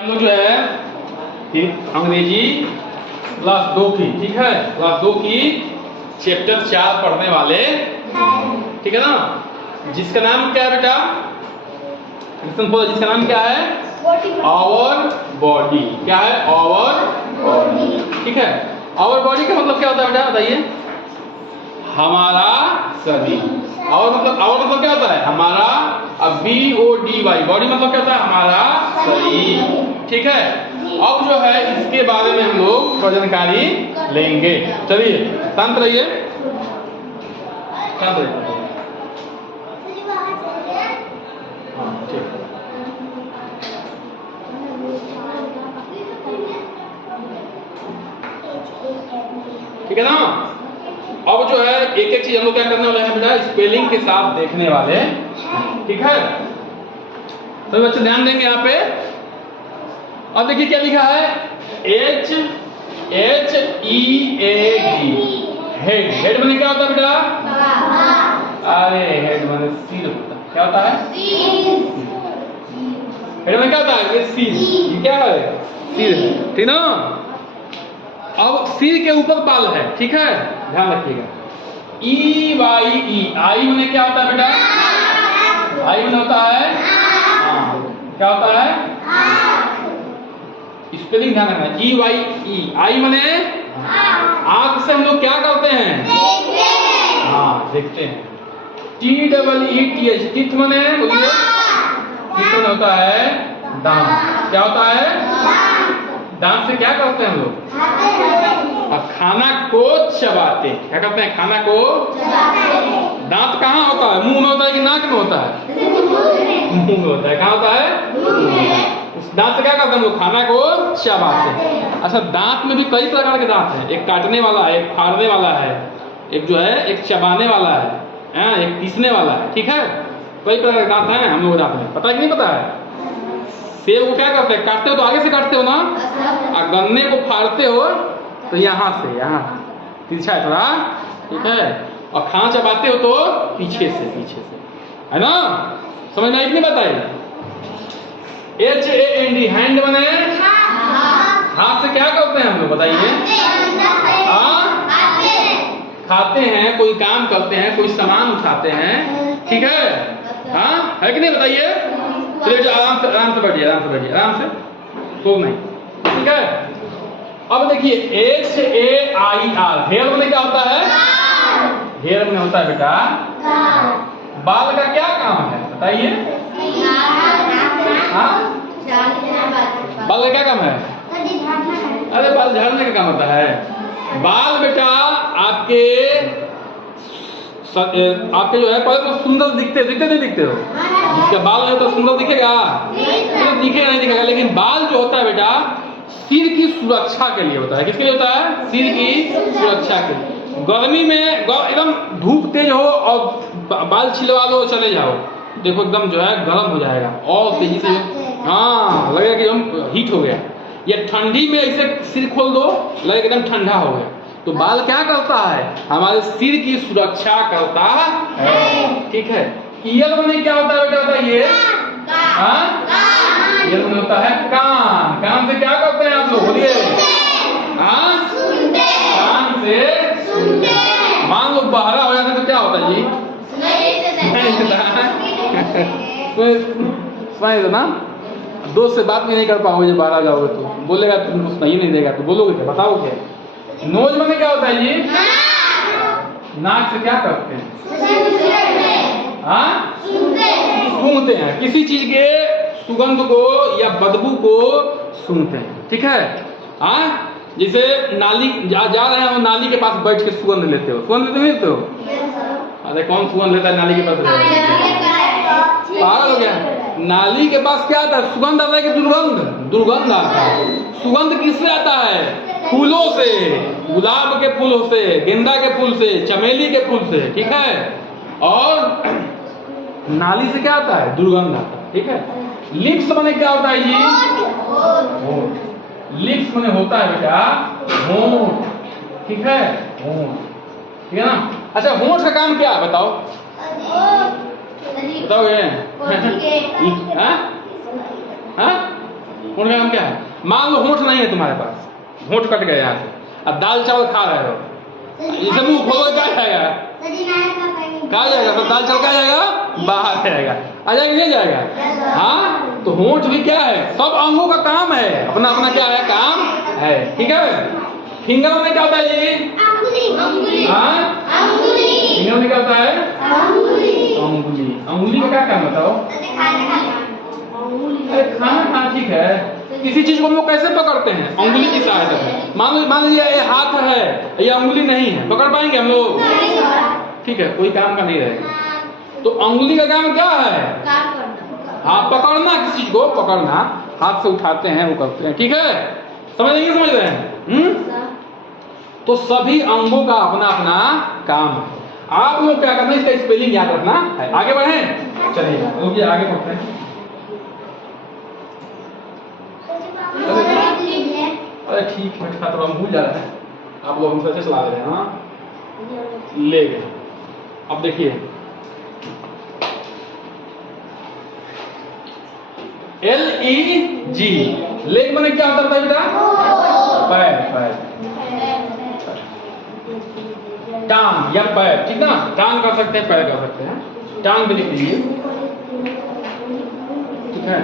हम लोग जो है अंग्रेजी क्लास 2 की, ठीक है, क्लास 2 की चैप्टर 4 पढ़ने वाले, ठीक है ना। जिसका नाम क्या है बेटा? जिसका नाम क्या है? Our body. क्या है? आवर बॉडी, ठीक है। आवर बॉडी का मतलब क्या होता है बेटा, बताइए? हमारा शरीर। आवर मतलब क्या होता है? हमारा। अब BODY, बॉडी मतलब क्या होता है? हमारा शरीर, ठीक है। अब जो है इसके बारे में हम लोग थोड़ी जानकारी लेंगे। चलिए शांत रहिए, शांत रहिए। हाँ ठीक है ना। अब जो है एक एक चीज हम लोग क्या करने वाले हैं बेटा, स्पेलिंग के साथ देखने वाले, ठीक है। तो बच्चे ध्यान देंगे यहाँ पे। अब देखिए क्या लिखा है, HEAD, हेड। हेड माने क्या होता है बेटा? अरे हेड माने सिर होता है। क्या होता है? हेड माने क्या होता है? ये सिर। ये क्या है? सिर है, ठीक ना। अब सिर के ऊपर बाल है, ठीक है, ध्यान रखिएगा। EYE, आई माने क्या होता है बेटा? आई माने होता है क्या होता है? स्पेलिंग ध्यान रखना। EYE, आई माने आंख से हम लोग क्या करते हैं? हाँ देखते हैं। TEETH, टीथ माने बोलिए? टीथ माने होता है दांत। क्या होता है? दांत से क्या करते हैं हम लोग? और खाना को चबाते। क्या करते हैं? खाना को दांत कहाँ होता है? मुंह में होता है कि नाक में होता है? मुंह में होता है। कहाँ होता है? उस दांत से क्या करते हैं हम लोग? खाना को चबाते हैं। अच्छा, दांत में भी कई प्रकार के दांत हैं। एक काटने वाला है, एक फाड़ने वाला है, एक जो है एक चबाने वाला है, एक पीसने वाला है, ठीक है। कई प्रकार के दांत हैं हम लोग दांत में, पता है कि नहीं पता है? सेब को क्या करते हैं? काटते हो तो आगे से काटते हो ना, और गन्ने को फाड़ते हो तो यहाँ से, यहाँ तिरछा है थोड़ा, ठीक है। और खाना चबाते हो तो पीछे से, है ना। समझ में आई कि नहीं बताई? HAND, हैंड बने हाथ से क्या करते हैं हम लोग, बताइए? खाते हैं, कोई काम करते हैं, कोई सामान उठाते हैं, ठीक है। हाँ है कि नहीं, बताइए? चलिए आराम से बैठिए, आराम से तो नहीं, ठीक है। अब देखिए HAIR, हेयर में क्या होता है? हेयर में होता है बेटा बाल का क्या काम है, बताइए? हाँ, बाल का क्या काम है? अरे बाल झाड़ने का काम होता है। बाल बेटा आपके जो है पहले तो सुंदर दिखते नहीं दिखते हो? जिसका बाल है तो सुंदर दिखेगा? तो दिखेगा नहीं दिखेगा। लेकिन बाल जो होता है बेटा सिर की सुरक्षा के लिए होता है। किसके लिए होता है? सिर की सुरक्षा के लिए। गर्मी में एकदम धूप तेज हो और बाल छिलवा लो, चले जाओ, देखो एकदम जो है गर्म हो जाएगा और तेजी से, हाँ लगेगा कि हम हीट हो गया। या ठंडी में ऐसे सिर खोल दो, लगेगा एकदम ठंडा हो गया। तो बाल क्या करता है? हमारे सिर की सुरक्षा करता है, ठीक है। ईयर में क्या होता है बेटा, बताइए? ईयर में होता है कान। कान से क्या करते हैं आप लोग, बोलिए? कान से मान लो बहरा हो जाता है तो क्या होता है जी? सुनाई देना। दोस्त से बात भी नहीं कर पाओगे जब बाहर जाओगे तो बोलेगा तुमको सुनाई नहीं देगा, तो बोलोगे क्या, बताओ क्या? नोज में क्या होता है जी? नाक से क्या करते हैं? सूंघते हैं। किसी चीज के सुगंध को या बदबू को सूंघते हैं, ठीक है। जैसे नाली जा रहे हैं, नाली के पास बैठ के सुगंध लेते हो। सुगंध लेते हो? अरे कौन सुगंध लेता है नाली के पास? पागल हो गया। नाली के पास क्या आता है? सुगंध आता है कि दुर्गंध? दुर्गंध आता है। सुगंध किससे आता है? फूलों से, गुलाब के फूलों से, गेंदा के फूल से, चमेली के फूल से, ठीक है। और नाली से क्या आता है? दुर्गंध आता है, ठीक है। लिप्स माने क्या होता है जी? होंठ। लिप्स माने होता है बेटा होंठ, ठीक है, होंठ, ठीक है ना। अच्छा, होंठ का काम क्या है बताओ? बताओ ये होंठ का काम क्या है? मान लो होंठ नहीं है तुम्हारे पास, होंठ कट गए यहाँ से, अब दाल चावल खा रहे हो, इसे मुंह खोलो क्या जाएगा? कहा जाएगा? तो दाल चावल क्या जाएगा? बाहर जाएगा। आ जाएगा नहीं जाएगा? हाँ, तो होंठ भी क्या है? सब अंगों का काम है, अपना अपना क्या है काम है, ठीक है। फिंगर में क्या होता है जी? हाँ, फिंगर में क्या होता है? अंगुली। अंगुली का क्या काम बताओ? अरे खाना खाना ठीक है, किसी चीज को हम लोग कैसे पकड़ते हैं? अंगुली की सहायता से। मान लीजिए ये हाथ है, ये अंगुली नहीं है, पकड़ पाएंगे हम लोग? ठीक है, कोई काम का नहीं रहेगा। तो अंगुली का काम क्या है? हाँ, पकड़ना, किसी चीज को पकड़ना, हाथ से उठाते हैं, वो करते हैं, ठीक है। समझ नहीं समझ रहे हैं? तो सभी अंगों का अपना अपना काम है। आप लोग क्या करना है, इसका स्पेलिंग याद रखना है। आगे बढ़े, चलिए रुकिए, आगे बढ़ते हैं। अरे ठीक है, थोड़ा भूल जा रहे हैं, आप लोग हमसे अच्छे चला रहे हैं। हाँ, ले गए। अब देखिए, LEG, लेग मैंने क्या होता है बेटा? पैर, पैर, टांग या पैर, ठीक ना? टांग कर सकते हैं, पैर कर सकते हैं। टांग भी लिख लीजिए, ठीक है।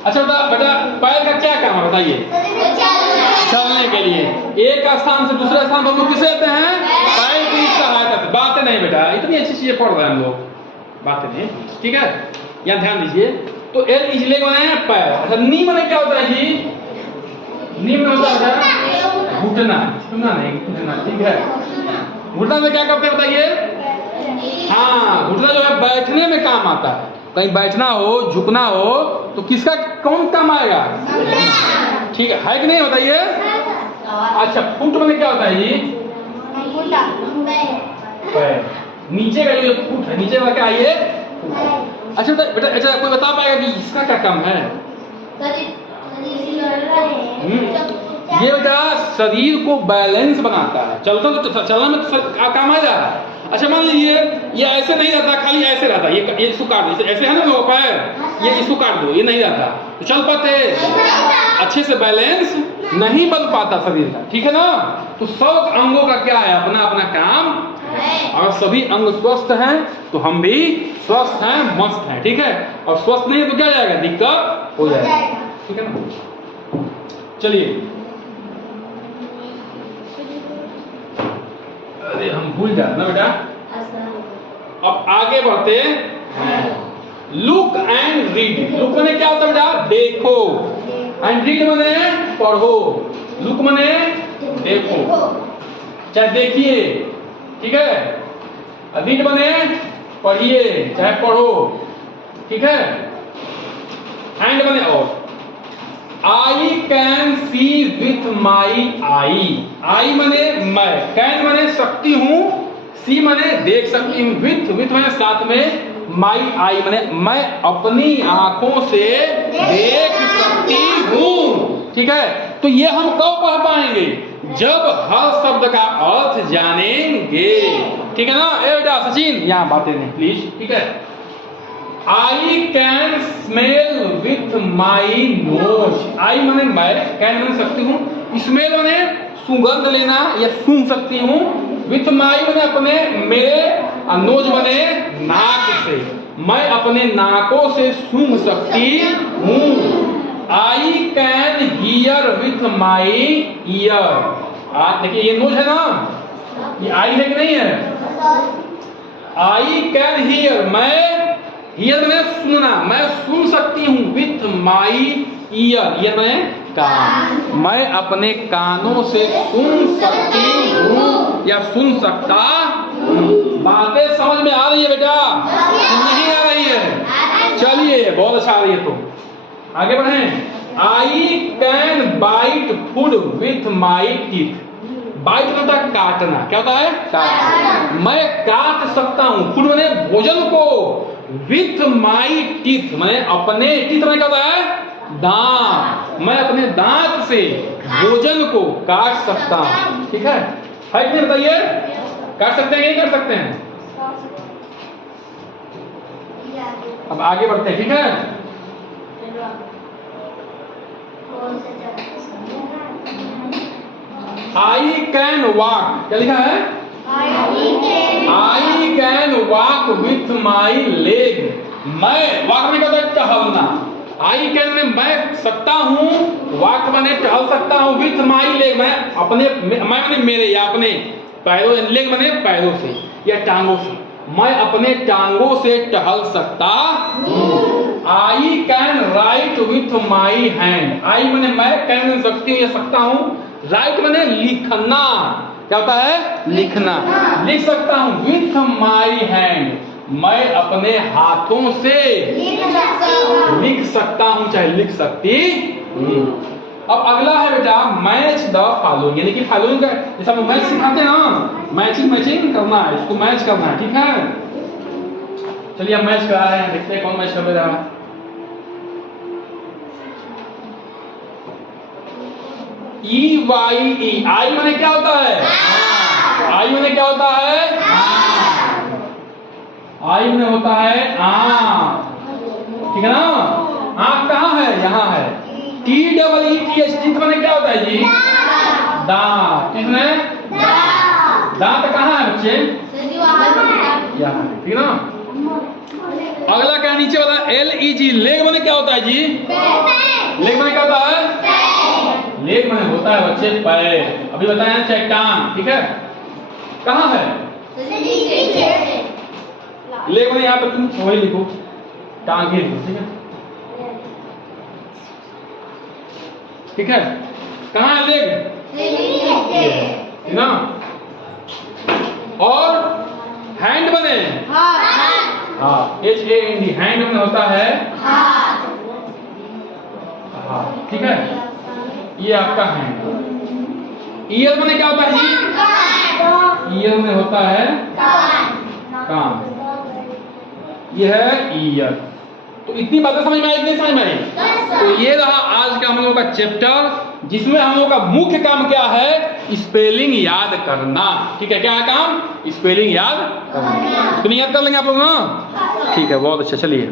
अच्छा बेटा, पैर का क्या काम है बताइए? चलने के लिए। एक स्थान से दूसरे स्थान पर हम लोग किसे आते हैं? पैर की सहायता से। बातें नहीं बेटा, इतनी अच्छी चीजें पढ़ रहे हैं हम लोग, बातें नहीं, ठीक है। यहाँ ध्यान दीजिए। तो एल इजले बनाए हैं पैर। अच्छा, नी मैंने क्या होता है जी? नी में होता है घुटना, घुटना नहीं, घुटना, ठीक है। घुटना से क्या करते हैं बताइए? हाँ, घुटना जो है बैठने में काम आता है। कहीं बैठना हो, झुकना हो, तो किसका कौन काम आएगा? ठीक है कि नहीं बताइए? अच्छा, फुट मैंने क्या होता है जी? पैर। नीचे का जो फुट है, नीचे वाला क्या है ये? अच्छा बेटा, अच्छा कोई बता पाएगा कि इसका क्या काम है? ये बेटा शरीर को बैलेंस बनाता है। चलता तो चलना में तो काम आ जा रहा है। अच्छा, मान लीजिए ये ऐसे नहीं रहता, खाली ऐसे रहता, ये इसको काट दो, ऐसे है ना लोगों पैर, ये इसको काट दो, ये नहीं रहता, तो चल पाते अच्छे से, बैलेंस नहीं बन पाता शरीर का, ठीक है ना। तो सब अंगों का क्या है? अपना अपना काम। अगर सभी अंग स्वस्थ हैं तो हम भी स्वस्थ हैं, मस्त हैं, ठीक है। और स्वस्थ नहीं है तो क्या जाएगा? दिक्कत हो जाएगा, ठीक है ना। चलिए, अरे हम भूल जाते ना बेटा। अब आगे बढ़ते हैं। Look and read. लुक मैंने क्या होता है बेटा? देखो। एंड रीड मैंने पढ़ो। लुक मैंने देखो, चाहे देखिए, ठीक है। रीड मैंने पढ़िए, चाहे पढ़ो, ठीक है। एंड मैंने और I can see with my आई। आई मने मैं, कैन मने सकती हूँ, सी मने देख सकती हूँ, विथ मने साथ में, माई आई मने मैं अपनी आंखों से देख सकती हूँ, ठीक है। तो ये हम कब पढ़ पाएंगे? जब हर शब्द का अर्थ जानेंगे, ठीक है ना। ए बेटा सचिन, यहाँ बातें नहीं प्लीज, ठीक है। I can smell with my nose. I मने मैं, कैन मने सकती हूँ, स्मेल मने सुगंध लेना या सूंघ सकती हूँ, विथ माई मने अपने, मेरे, नोज मने नाक से, मैं अपने नाकों से सूंघ सकती हूँ। I can hear with my year. देखिए ये नोज है ना, ये आई है कि नहीं है? आई कैन हियर, मैं, हियर में सुनना, मैं सुन सकती हूँ, विथ माई ईयर, ईयर में कान, मैं अपने कानों से सुन सकती हूँ या सुन सकता हूँ। बातें समझ में आ रही है बेटा? नहीं आ रही है? चलिए, बहुत अच्छा आ रही है, तो आगे बढ़े। I can bite food with my teeth. Bite होता है काटना, क्या होता है? काटना। मैं काट सकता हूँ, फूड मैंने भोजन को, विथ माई टीथ मैंने अपने, टीथ में क्या होता है? दांत, मैं अपने दांत से भोजन को काट सकता हूँ, ठीक है। कि नहीं बताइए? काट सकते हैं, नहीं कर सकते हैं? अब आगे बढ़ते हैं, ठीक है। आई कैन वॉक, क्या लिखा है? I can walk with my leg. मैं, वॉक में क्या होता है? टहलना। आई कैन में मैं सकता हूँ, वॉक मैंने टहल सकता हूँ, विथ माई लेग मैं अपने, मैं मैंने मेरे या अपने पैरों, लेग मैंने पैरों से या टांगों से, मैं अपने टांगों से टहल सकता हूँ। I can write with my hand. I मैंने मैं, कैन सकती हूँ या सकता हूँ, राइट मैंने लिखना। क्या होता है? लिखना। लिख सकता हूँ विथ माई हैंड, मैं अपने हाथों से लिख सकता हूँ, चाहे लिख सकती हूँ। अब अगला है बेटा मैच द फॉलोइंग, यानी कि फॉलोइंग का जैसा हम मैच सिखाते हैं ना, मैचिंग करना है, इसको मैच करना है, ठीक है। चलिए अब मैच करा रहे हैं, देखते हैं कौन मैच कर रहा है। EYE, आई माने क्या होता है? आई माने क्या होता है? आई में होता है आँख, ठीक है ना। आँख कहाँ है? यहाँ है। TEETH माने क्या होता है जी? दांत। किसमें? दांत कहाँ है बच्चे? यहाँ, ठीक है ना। अगला क्या नीचे वाला LEG, लेग माने क्या होता है जी? लेग माने क्या होता है? लेग माने होता है बच्चे पैर। अभी बताया चाहे टांग, ठीक है। कहाँ है? लेग माने यहाँ पे तुम वही लिखो, टांगे लिखो, ठीक है। ठीक है, कहाँ है लेग? ठीक ना। और हैंड बने, हाँ, HAND, हैंड में होता है हाथ, ठीक है। ये आपका हैंड। ईयर में क्या होता है जी? ईयर में होता है कान। ये है ईयर। तो इतनी बातें समझ में आई कि नहीं समझ में आई? तो ये रहा आज का हम लोगों का चैप्टर, जिसमें हम लोगों का मुख्य काम क्या है? स्पेलिंग याद करना, ठीक है। क्या है काम? स्पेलिंग याद करना। स्पेलिंग याद कर लेंगे आप लोग ना, ठीक है, बहुत अच्छा। चलिए।